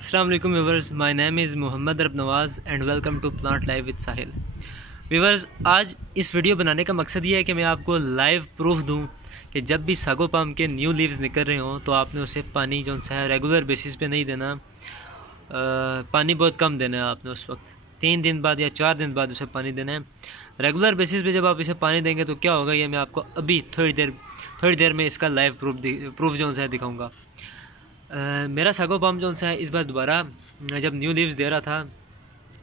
अस्सलाम वालेकुम viewers, my name is Mohammad Arab Nawaz and welcome to plant live with Sahil. Viewers, आज इस वीडियो बनाने का मकसद ये है कि मैं आपको लाइव प्रूफ दूं कि जब भी सागो पाम के न्यू लीव्स निकल रहे हों तो आपने उसे पानी जो सा है रेगुलर बेसिस पे नहीं देना। पानी बहुत कम देना है आपने उस वक्त 3 दिन बाद या 4 दिन बाद उसे पानी देना है। रेगुलर बेसिस पे जब आप इसे पानी देंगे तो क्या होगा, ये मैं आपको अभी थोड़ी देर में इसका लाइव प्रूफ जो सा है दिखाऊँगा। मेरा सागो पाम जो सा है इस बार दोबारा जब न्यू लीव्स दे रहा था,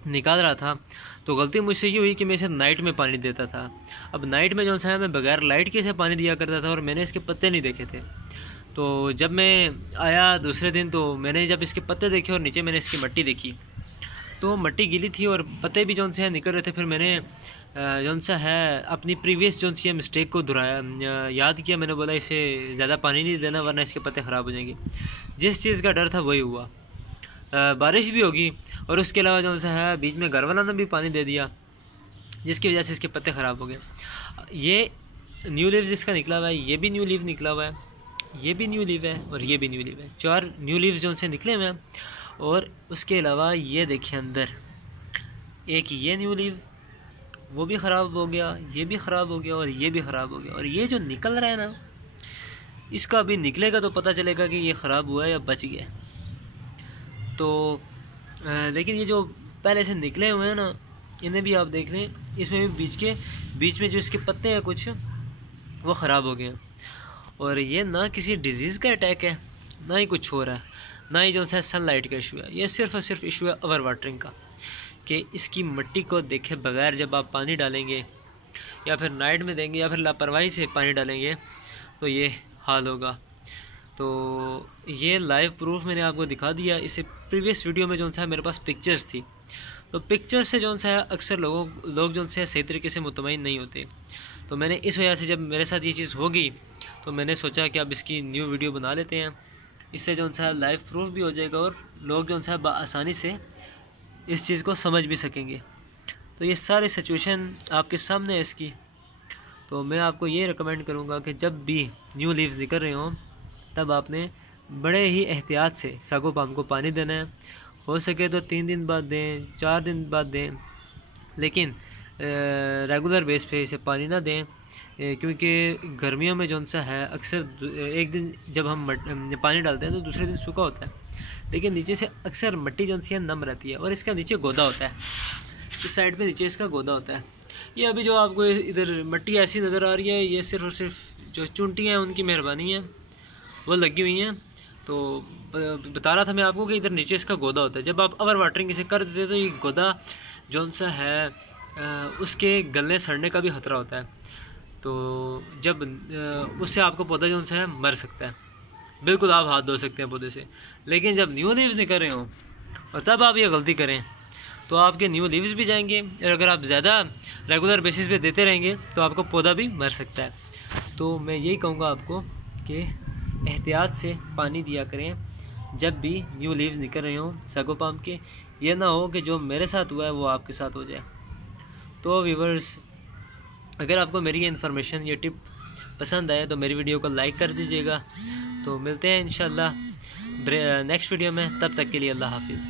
निकाल रहा था, तो गलती मुझसे ये हुई कि मैं इसे नाइट में पानी देता था। अब नाइट में जो सा है मैं बगैर लाइट के इसे पानी दिया करता था और मैंने इसके पत्ते नहीं देखे थे। तो जब मैं आया दूसरे दिन तो मैंने जब इसके पत्ते देखे और नीचे मैंने इसकी मिट्टी देखी तो मिट्टी गीली थी और पत्ते भी जो से है निकल रहे थे। फिर मैंने जौन सा है अपनी प्रीवियस जो सी मिस्टेक को दोहराया, याद किया। मैंने बोला इसे ज़्यादा पानी नहीं देना वरना इसके पत्ते ख़राब हो जाएंगे। जिस चीज़ का डर था वही हुआ। बारिश भी होगी और उसके अलावा जो सा है बीच में घर वाला ने भी पानी दे दिया जिसकी वजह से इसके पत्ते ख़राब हो गए। ये न्यू लीव्स इसका निकला हुआ है, ये भी न्यू लीव निकला हुआ है, ये भी न्यू लीव है और ये भी न्यू लीव है। 4 न्यू लीव्स जो से निकले हुए हैं। और उसके अलावा ये देखिए अंदर एक ये न्यू लीव, वो भी ख़राब हो गया, ये भी ख़राब हो गया और ये भी ख़राब हो गया। और ये जो निकल रहा है ना, इसका अभी निकलेगा तो पता चलेगा कि ये ख़राब हुआ है या बच गया। तो लेकिन ये जो पहले से निकले हुए हैं ना, इन्हें भी आप देख लें, इसमें भी बीच में जो इसके पत्ते हैं कुछ वो ख़राब हो गए हैं। और ये ना किसी डिजीज़ का अटैक है, ना ही कुछ हो रहा है, ना ही जो सा सनलाइट का इशू है। ये सिर्फ़ और सिर्फ इशू है ओवर वाटरिंग का, कि इसकी मिट्टी को देखे बगैर जब आप पानी डालेंगे या फिर नाइट में देंगे या फिर लापरवाही से पानी डालेंगे तो ये हाल होगा। तो ये लाइव प्रूफ मैंने आपको दिखा दिया। इससे प्रीवियस वीडियो में जो सा मेरे पास पिक्चर्स थी, तो पिक्चर से जो सा अक्सर लोग जो सा सही तरीके से मुतमईन नहीं होते। तो मैंने इस वजह से जब मेरे साथ ये चीज़ होगी तो मैंने सोचा कि अब इसकी न्यू वीडियो बना लेते हैं। इससे जो सा लाइव प्रूफ भी हो जाएगा और लोग जो सा आसानी से इस चीज़ को समझ भी सकेंगे। तो ये सारी सिचुएशन आपके सामने है इसकी। तो मैं आपको ये रिकमेंड करूँगा कि जब भी न्यू लीव्स निकल रहे हों तब आपने बड़े ही एहतियात से सागो पाम को पानी देना है। हो सके तो 3 दिन बाद दें, 4 दिन बाद दें, लेकिन रेगुलर बेस पे इसे पानी ना दें, क्योंकि गर्मियों में जो सा है अक्सर एक दिन जब हम पानी डालते हैं तो दूसरे दिन सूखा होता है, लेकिन नीचे से अक्सर मिट्टी जो सी है नम रहती है और इसका नीचे गोदा होता है। इस साइड पे नीचे इसका गोदा होता है। ये अभी जो आपको इधर मिट्टी ऐसी नज़र आ रही है, ये सिर्फ और सिर्फ जो चुंटियाँ हैं उनकी मेहरबानी है, वो लगी हुई हैं। तो बता रहा था मैं आपको कि इधर नीचे इसका गोदा होता है। जब आप ओवर वाटरिंग इसे कर देते तो ये गोदा जो सा है उसके गलने सड़ने का भी खतरा होता है। तो जब उससे आपको पौधा जो सा है मर सकता है। बिल्कुल आप हाथ धो सकते हैं पौधे से, लेकिन जब न्यू लीव्स निकल रहे हों और तब आप ये गलती करें तो आपके न्यू लीव्स भी जाएंगे। और अगर आप ज़्यादा रेगुलर बेसिस पे देते रहेंगे तो आपको पौधा भी मर सकता है। तो मैं यही कहूँगा आपको कि एहतियात से पानी दिया करें जब भी न्यू लीव्स निकल रहे हों सागो पाम के। ये ना हो कि जो मेरे साथ हुआ है वो आपके साथ हो जाए। तो व्यूवर्स, अगर आपको मेरी ये इन्फॉर्मेशन, ये टिप पसंद आए तो मेरी वीडियो को लाइक कर दीजिएगा। तो मिलते हैं इंशाल्लाह नेक्स्ट वीडियो में, तब तक के लिए अल्लाह हाफिज़।